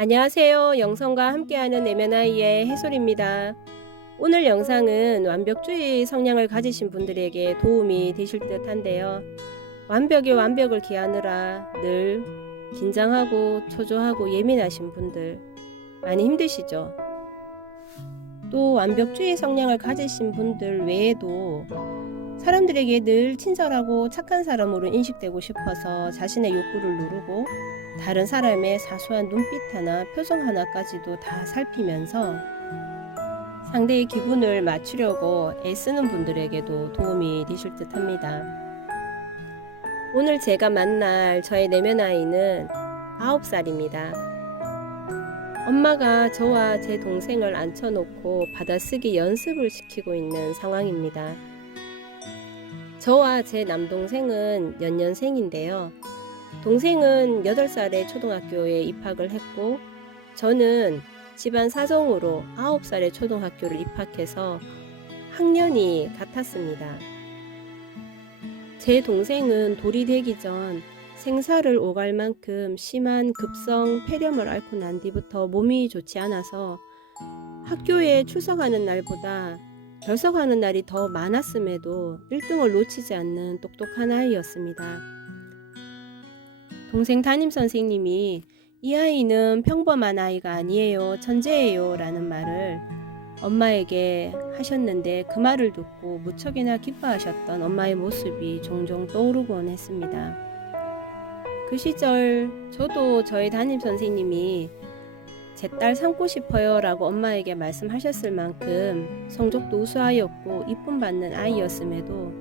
안녕하세요. 영성과 함께하는 내면아이의 해솔입니다. 오늘 영상은 완벽주의 성향을 가지신 분들에게 도움이 되실 듯 한데요. 완벽에 완벽을 기하느라 늘 긴장하고 초조하고 예민하신 분들 많이 힘드시죠? 또 완벽주의 성향을 가지신 분들 외에도 사람들에게 늘 친절하고 착한 사람으로 인식되고 싶어서 자신의 욕구를 누르고 다른 사람의 사소한 눈빛 하나, 표정 하나까지도 다 살피면서 상대의 기분을 맞추려고 애쓰는 분들에게도 도움이 되실 듯 합니다. 오늘 제가 만날 저의 내면 아이는 9살입니다. 엄마가 저와 제 동생을 앉혀놓고 받아쓰기 연습을 시키고 있는 상황입니다. 저와 제 남동생은 연년생인데요. 동생은 8살에 초등학교에 입학을 했고 저는 집안 사정으로 9살에 초등학교를 입학해서 학년이 같았습니다. 제 동생은 돌이 되기 전 생사를 오갈 만큼 심한 급성 폐렴을 앓고 난 뒤부터 몸이 좋지 않아서 학교에 출석하는 날보다 결석하는 날이 더 많았음에도 1등을 놓치지 않는 똑똑한 아이였습니다. 동생 담임선생님이 이 아이는 평범한 아이가 아니에요, 천재예요 라는 말을 엄마에게 하셨는데 그 말을 듣고 무척이나 기뻐하셨던 엄마의 모습이 종종 떠오르곤 했습니다. 그 시절 저도 저희 담임선생님이 제 딸 삼고 싶어요 라고 엄마에게 말씀하셨을 만큼 성적도 우수하였고 이쁨 받는 아이였음에도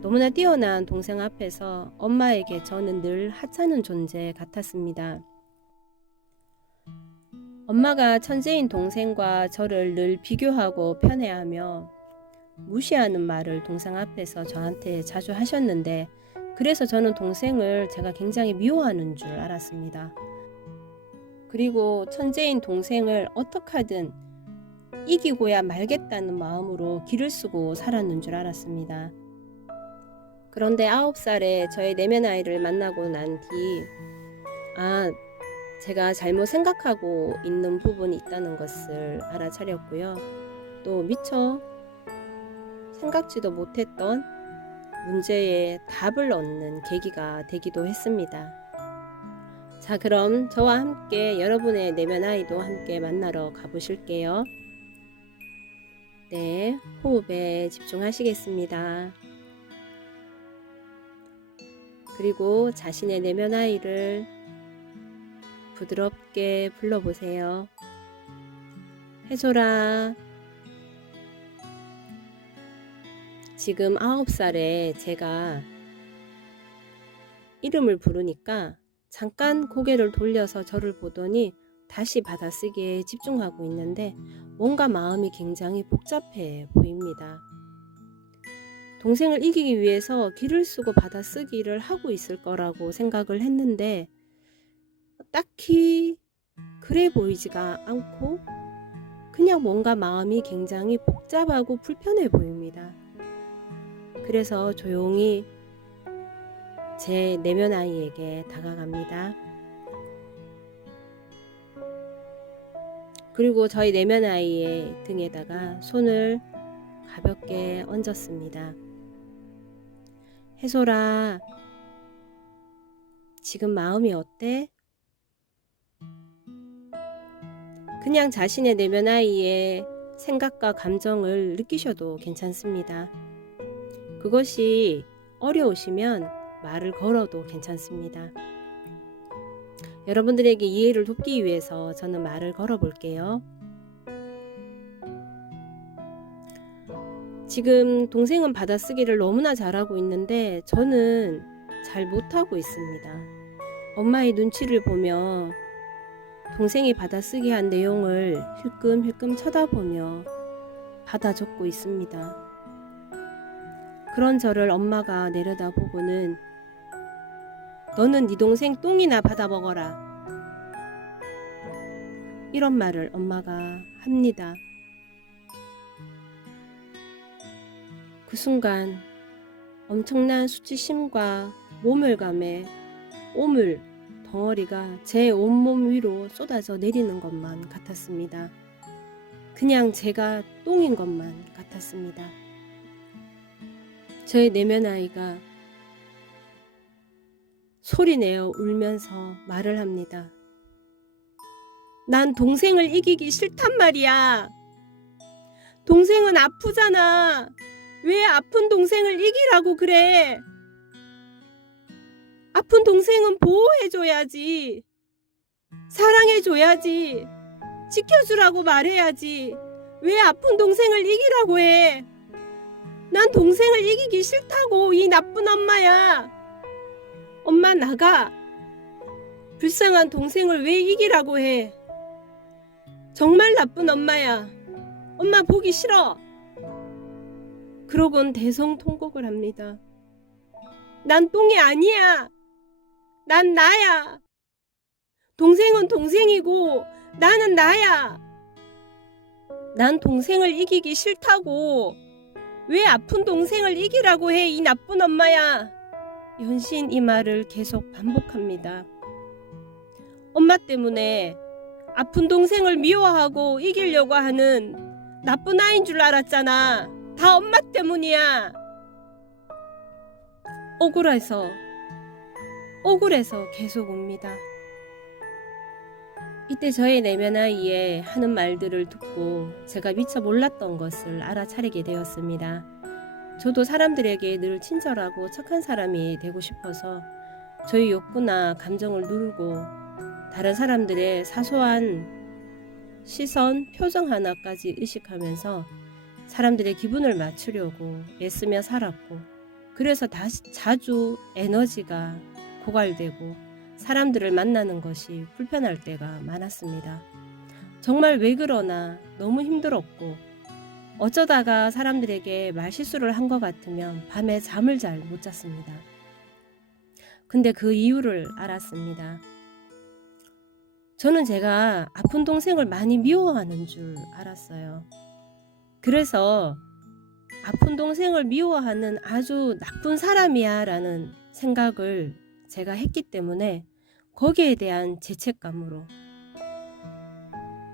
너무나 뛰어난 동생 앞에서 엄마에게 저는 늘 하찮은 존재 같았습니다. 엄마가 천재인 동생과 저를 늘 비교하고 편애하며 무시하는 말을 동생 앞에서 저한테 자주 하셨는데 그래서 저는 동생을 제가 굉장히 미워하는 줄 알았습니다. 그리고 천재인 동생을 어떻게 하든 이기고야 말겠다는 마음으로 기를 쓰고 살았는 줄 알았습니다. 그런데 9살에 저의 내면 아이를 만나고 난 뒤, 제가 잘못 생각하고 있는 부분이 있다는 것을 알아차렸고요. 또 미처 생각지도 못했던 문제에 답을 얻는 계기가 되기도 했습니다. 자, 그럼 저와 함께 여러분의 내면 아이도 함께 만나러 가보실게요. 네, 호흡에 집중하시겠습니다. 그리고 자신의 내면 아이를 부드럽게 불러보세요. 해솔아, 지금 9살에 제가 이름을 부르니까 잠깐 고개를 돌려서 저를 보더니 다시 받아쓰기에 집중하고 있는데 뭔가 마음이 굉장히 복잡해 보입니다. 동생을 이기기 위해서 기를 쓰고 받아쓰기를 하고 있을 거라고 생각을 했는데 딱히 그래 보이지가 않고 그냥 뭔가 마음이 굉장히 복잡하고 불편해 보입니다. 그래서 조용히 제 내면 아이에게 다가갑니다. 그리고 저희 내면 아이의 등에다가 손을 가볍게 얹었습니다. 해솔아, 지금 마음이 어때? 그냥 자신의 내면 아이의 생각과 감정을 느끼셔도 괜찮습니다. 그것이 어려우시면 말을 걸어도 괜찮습니다. 여러분들에게 이해를 돕기 위해서 저는 말을 걸어 볼게요. 지금 동생은 받아쓰기를 너무나 잘하고 있는데 저는 잘 못하고 있습니다. 엄마의 눈치를 보며 동생이 받아쓰기 한 내용을 힐끔힐끔 쳐다보며 받아 적고 있습니다. 그런 저를 엄마가 내려다보고는 너는 네 동생 똥이나 받아 먹어라, 이런 말을 엄마가 합니다. 그 순간 엄청난 수치심과 모멸감에 덩어리가 제 온몸 위로 쏟아져 내리는 것만 같았습니다. 그냥 제가 똥인 것만 같았습니다. 저의 내면 아이가 소리내어 울면서 말을 합니다. 난 동생을 이기기 싫단 말이야. 동생은 아프잖아. 왜 아픈 동생을 이기라고 그래? 아픈 동생은 보호해줘야지. 사랑해줘야지. 지켜주라고 말해야지. 왜 아픈 동생을 이기라고 해? 난 동생을 이기기 싫다고, 이 나쁜 엄마야. 엄마 나가. 불쌍한 동생을 왜 이기라고 해? 정말 나쁜 엄마야. 엄마 보기 싫어. 그러곤 대성통곡을 합니다. 난 똥이 아니야. 난 나야. 동생은 동생이고 나는 나야. 난 동생을 이기기 싫다고. 왜 아픈 동생을 이기라고 해, 이 나쁜 엄마야. 연신 이 말을 계속 반복합니다. 엄마 때문에 아픈 동생을 미워하고 이기려고 하는 나쁜 아이인 줄 알았잖아. 다 엄마 때문이야. 억울해서 계속 웁니다. 이때 저의 내면 아이의 하는 말들을 듣고 제가 미처 몰랐던 것을 알아차리게 되었습니다. 저도 사람들에게 늘 친절하고 착한 사람이 되고 싶어서 저의 욕구나 감정을 누르고 다른 사람들의 사소한 시선, 표정 하나까지 의식하면서 사람들의 기분을 맞추려고 애쓰며 살았고, 그래서 자주 에너지가 고갈되고 사람들을 만나는 것이 불편할 때가 많았습니다. 정말 왜 그러나 너무 힘들었고, 어쩌다가 사람들에게 말실수를 한 것 같으면 밤에 잠을 잘 못 잤습니다. 근데 그 이유를 알았습니다. 저는 제가 아픈 동생을 많이 미워하는 줄 알았어요. 그래서 아픈 동생을 미워하는 아주 나쁜 사람이야 라는 생각을 제가 했기 때문에 거기에 대한 죄책감으로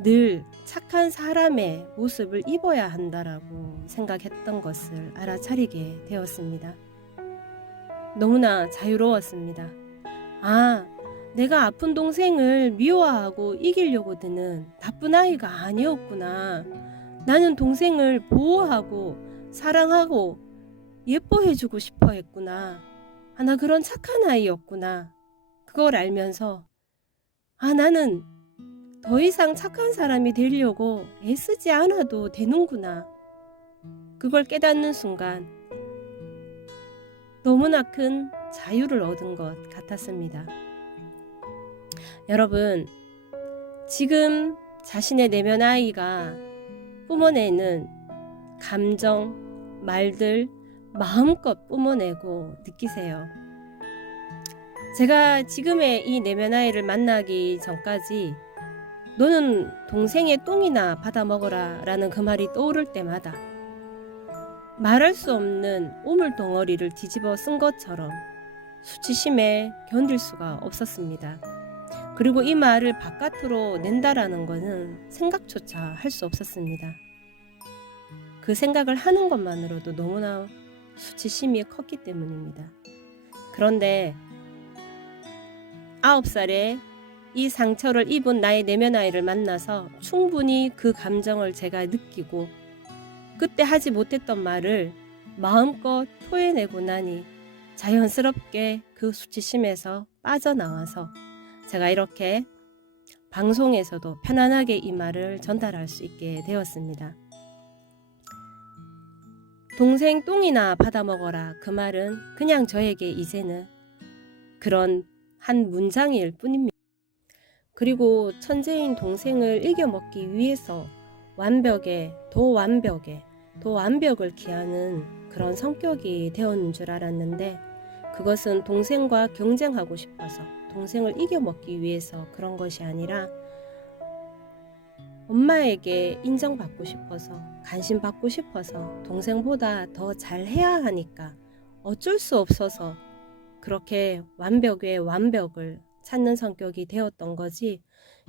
늘 착한 사람의 모습을 입어야 한다라고 생각했던 것을 알아차리게 되었습니다. 너무나 자유로웠습니다. 내가 아픈 동생을 미워하고 이기려고 드는 나쁜 아이가 아니었구나. 나는 동생을 보호하고 사랑하고 예뻐해주고 싶어 했구나. 나 그런 착한 아이였구나. 그걸 알면서 나는 더 이상 착한 사람이 되려고 애쓰지 않아도 되는구나. 그걸 깨닫는 순간 너무나 큰 자유를 얻은 것 같았습니다. 여러분, 지금 자신의 내면 아이가 뿜어내는 감정, 말들 마음껏 뿜어내고 느끼세요. 제가 지금의 이 내면 아이를 만나기 전까지 너는 동생의 똥이나 받아 먹어라 라는 그 말이 떠오를 때마다 말할 수 없는 오물 덩어리를 뒤집어 쓴 것처럼 수치심에 견딜 수가 없었습니다. 그리고 이 말을 바깥으로 낸다라는 것은 생각조차 할 수 없었습니다. 그 생각을 하는 것만으로도 너무나 수치심이 컸기 때문입니다. 그런데 9살에 이 상처를 입은 나의 내면 아이를 만나서 충분히 그 감정을 제가 느끼고 그때 하지 못했던 말을 마음껏 토해내고 나니 자연스럽게 그 수치심에서 빠져나와서 제가 이렇게 방송에서도 편안하게 이 말을 전달할 수 있게 되었습니다. 동생 똥이나 받아 먹어라, 그 말은 그냥 저에게 이제는 그런 한 문장일 뿐입니다. 그리고 천재인 동생을 이겨먹기 위해서 더 완벽을 기하는 그런 성격이 되었는 줄 알았는데, 그것은 동생과 경쟁하고 싶어서 동생을 이겨먹기 위해서 그런 것이 아니라 엄마에게 인정받고 싶어서, 관심받고 싶어서 동생보다 더 잘해야 하니까 어쩔 수 없어서 그렇게 완벽 위에 완벽을 찾는 성격이 되었던 거지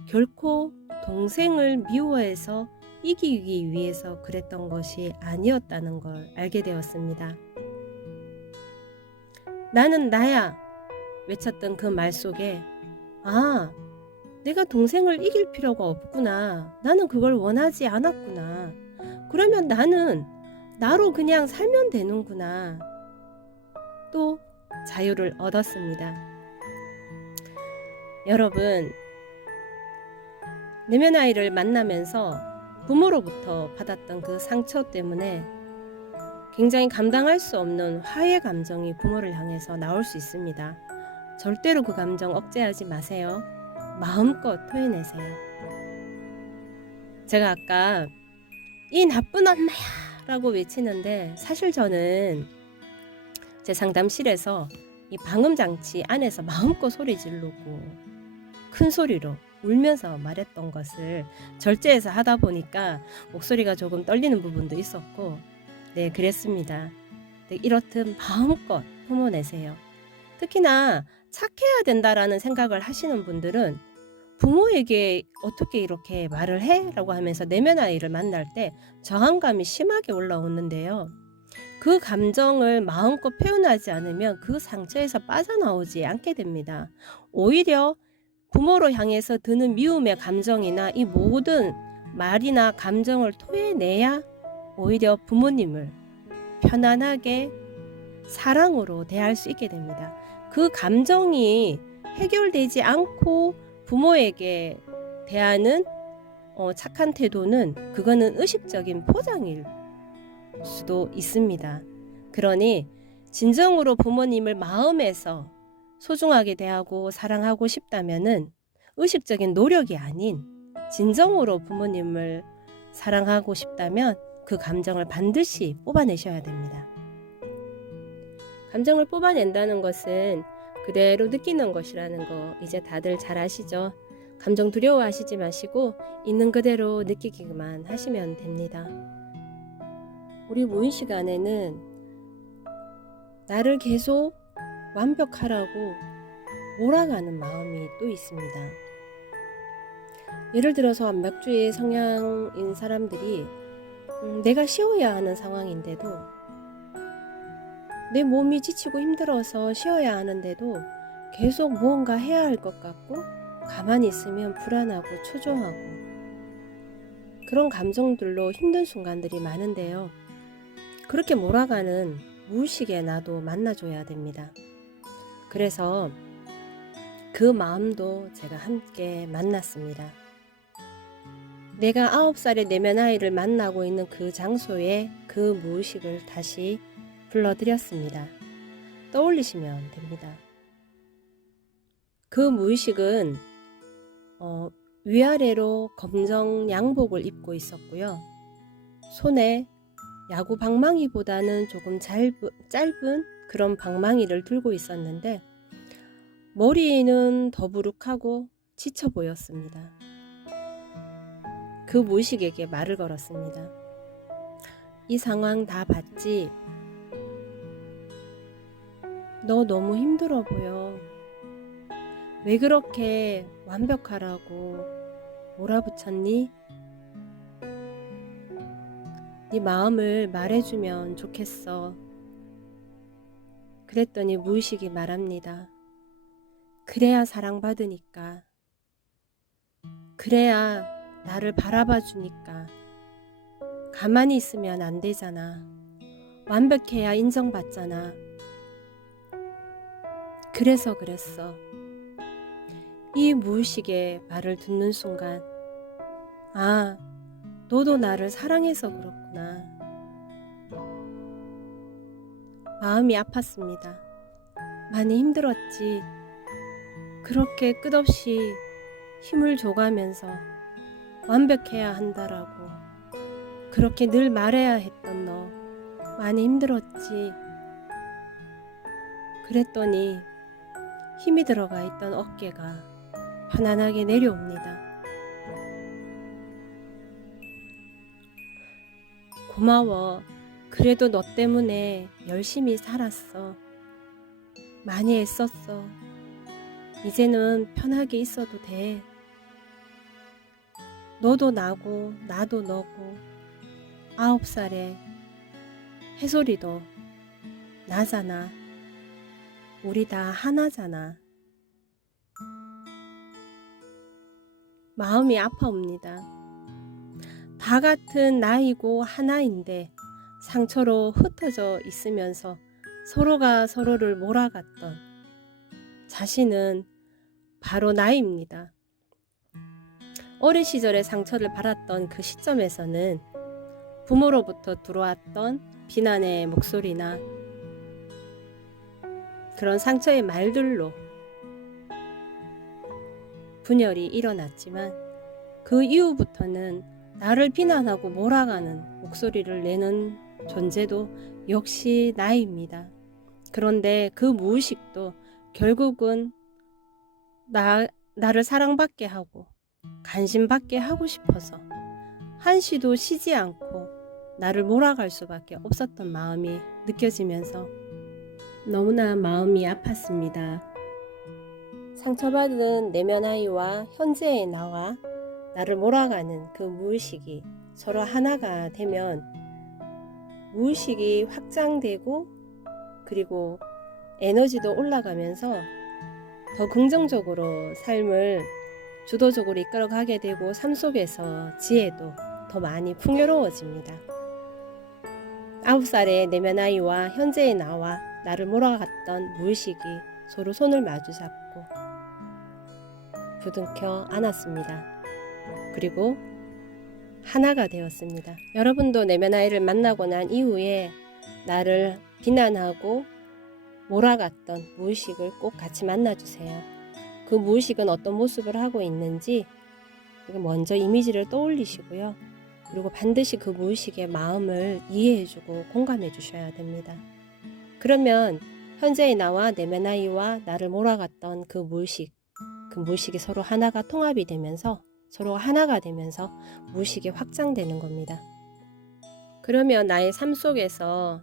결코 동생을 미워해서 이기기 위해서 그랬던 것이 아니었다는 걸 알게 되었습니다. 나는 나야 외쳤던 그 말 속에 아, 내가 동생을 이길 필요가 없구나. 나는 그걸 원하지 않았구나. 그러면 나는 나로 그냥 살면 되는구나. 또 자유를 얻었습니다. 여러분, 내면 아이를 만나면서 부모로부터 받았던 그 상처 때문에 굉장히 감당할 수 없는 화해 감정이 부모를 향해서 나올 수 있습니다. 절대로 그 감정 억제하지 마세요. 마음껏 토해내세요. 제가 아까 이 나쁜 엄마야 라고 외치는데 사실 저는 제 상담실에서 이 방음장치 안에서 마음껏 소리 지르고 큰 소리로 울면서 말했던 것을 절제해서 하다 보니까 목소리가 조금 떨리는 부분도 있었고 네 그랬습니다. 네, 이렇듯 마음껏 품어내세요. 특히나 착해야 된다라는 생각을 하시는 분들은 부모에게 어떻게 이렇게 말을 해? 라고 하면서 내면 아이를 만날 때 저항감이 심하게 올라오는데요. 그 감정을 마음껏 표현하지 않으면 그 상처에서 빠져나오지 않게 됩니다. 오히려 부모로 향해서 드는 미움의 감정이나 이 모든 말이나 감정을 토해내야 오히려 부모님을 편안하게 사랑으로 대할 수 있게 됩니다. 그 감정이 해결되지 않고 부모에게 대하는 착한 태도는 그거는 의식적인 포장일 수도 있습니다. 그러니 진정으로 부모님을 마음에서 소중하게 대하고 사랑하고 싶다면은 의식적인 노력이 아닌 진정으로 부모님을 사랑하고 싶다면 그 감정을 반드시 뽑아내셔야 됩니다. 감정을 뽑아낸다는 것은 그대로 느끼는 것이라는 거 이제 다들 잘 아시죠? 감정 두려워하시지 마시고 있는 그대로 느끼기만 하시면 됩니다. 우리 무의식 안에는 나를 계속 완벽하라고 몰아가는 마음이 또 있습니다. 예를 들어서 완벽주의 성향인 사람들이 내가 쉬어야 하는 상황인데도 내 몸이 지치고 힘들어서 쉬어야 하는데도 계속 무언가 해야 할 것 같고 가만히 있으면 불안하고 초조하고 그런 감정들로 힘든 순간들이 많은데요. 그렇게 몰아가는 무의식의 나도 만나줘야 됩니다. 그래서 그 마음도 제가 함께 만났습니다. 내가 9살의 내면 아이를 만나고 있는 그 장소에 그 무의식을 다시 불러드렸습니다. 떠올리시면 됩니다. 그 무의식은 위아래로 검정 양복을 입고 있었고요. 손에 야구 방망이보다는 조금 짧은 그런 방망이를 들고 있었는데 머리는 더부룩하고 지쳐 보였습니다. 그 무의식에게 말을 걸었습니다. 이 상황 다 봤지? 너 너무 힘들어 보여. 왜 그렇게 완벽하라고 몰아붙였니? 네 마음을 말해주면 좋겠어. 그랬더니 무의식이 말합니다. 그래야 사랑받으니까. 그래야 나를 바라봐 주니까. 가만히 있으면 안 되잖아. 완벽해야 인정받잖아. 그래서 그랬어. 이 무의식의 말을 듣는 순간 아, 너도 나를 사랑해서 그렇구나. 마음이 아팠습니다. 많이 힘들었지. 그렇게 끝없이 힘을 줘가면서 완벽해야 한다라고 그렇게 늘 말해야 했던 너 많이 힘들었지. 그랬더니 힘이 들어가 있던 어깨가 편안하게 내려옵니다. 고마워. 그래도 너 때문에 열심히 살았어. 많이 애썼어. 이제는 편하게 있어도 돼. 너도 나고 나도 너고 9살에 해솔이도 나잖아. 우리 다 하나잖아. 마음이 아파옵니다. 다 같은 나이고 하나인데 상처로 흩어져 있으면서 서로가 서로를 몰아갔던 자신은 바로 나입니다. 어린 시절에 상처를 받았던 그 시점에서는 부모로부터 들어왔던 비난의 목소리나 그런 상처의 말들로 분열이 일어났지만 그 이후부터는 나를 비난하고 몰아가는 목소리를 내는 존재도 역시 나입니다. 그런데 그 무의식도 결국은 나를 사랑받게 하고 관심받게 하고 싶어서 한시도 쉬지 않고 나를 몰아갈 수밖에 없었던 마음이 느껴지면서 너무나 마음이 아팠습니다. 상처받은 내면 아이와 현재의 나와 나를 몰아가는 그 무의식이 서로 하나가 되면 무의식이 확장되고 그리고 에너지도 올라가면서 더 긍정적으로 삶을 주도적으로 이끌어가게 되고 삶 속에서 지혜도 더 많이 풍요로워집니다. 9살의 내면 아이와 현재의 나와 나를 몰아갔던 무의식이 서로 손을 마주 잡고 부둥켜 안았습니다. 그리고 하나가 되었습니다. 여러분도 내면 아이를 만나고 난 이후에 나를 비난하고 몰아갔던 무의식을 꼭 같이 만나주세요. 그 무의식은 어떤 모습을 하고 있는지 먼저 이미지를 떠올리시고요. 그리고 반드시 그 무의식의 마음을 이해해주고 공감해 주셔야 됩니다. 그러면 현재의 나와 내면 아이와 나를 몰아갔던 그 무의식이 서로 하나가 통합이 되면서 서로 하나가 되면서 무의식이 확장되는 겁니다. 그러면 나의 삶 속에서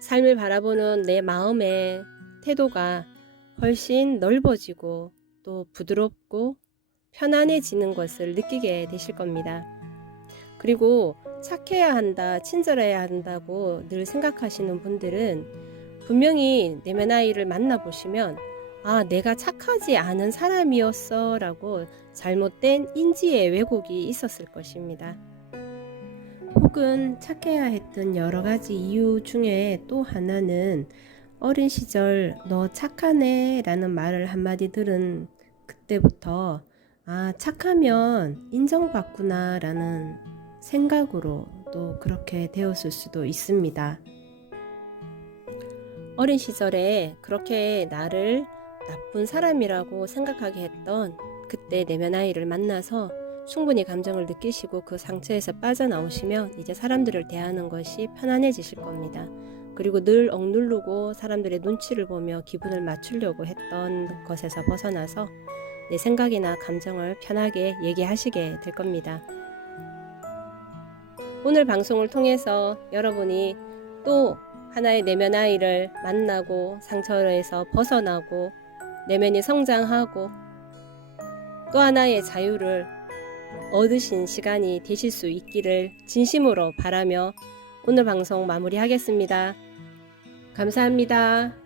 삶을 바라보는 내 마음의 태도가 훨씬 넓어지고 또 부드럽고 편안해지는 것을 느끼게 되실 겁니다. 그리고 착해야 한다, 친절해야 한다고 늘 생각하시는 분들은 분명히 내면 아이를 만나보시면 아, 내가 착하지 않은 사람이었어 라고 잘못된 인지의 왜곡이 있었을 것입니다. 혹은 착해야 했던 여러 가지 이유 중에 또 하나는 어린 시절 너 착하네 라는 말을 한마디 들은 그때부터 아, 착하면 인정받구나 라는 생각으로 또 그렇게 되었을 수도 있습니다. 어린 시절에 그렇게 나를 나쁜 사람이라고 생각하게 했던 그때 내면 아이를 만나서 충분히 감정을 느끼시고 그 상처에서 빠져나오시면 이제 사람들을 대하는 것이 편안해지실 겁니다. 그리고 늘 억누르고 사람들의 눈치를 보며 기분을 맞추려고 했던 것에서 벗어나서 내 생각이나 감정을 편하게 얘기하시게 될 겁니다. 오늘 방송을 통해서 여러분이 또 하나의 내면 아이를 만나고 상처에서 벗어나고 내면이 성장하고 또 하나의 자유를 얻으신 시간이 되실 수 있기를 진심으로 바라며 오늘 방송 마무리하겠습니다. 감사합니다.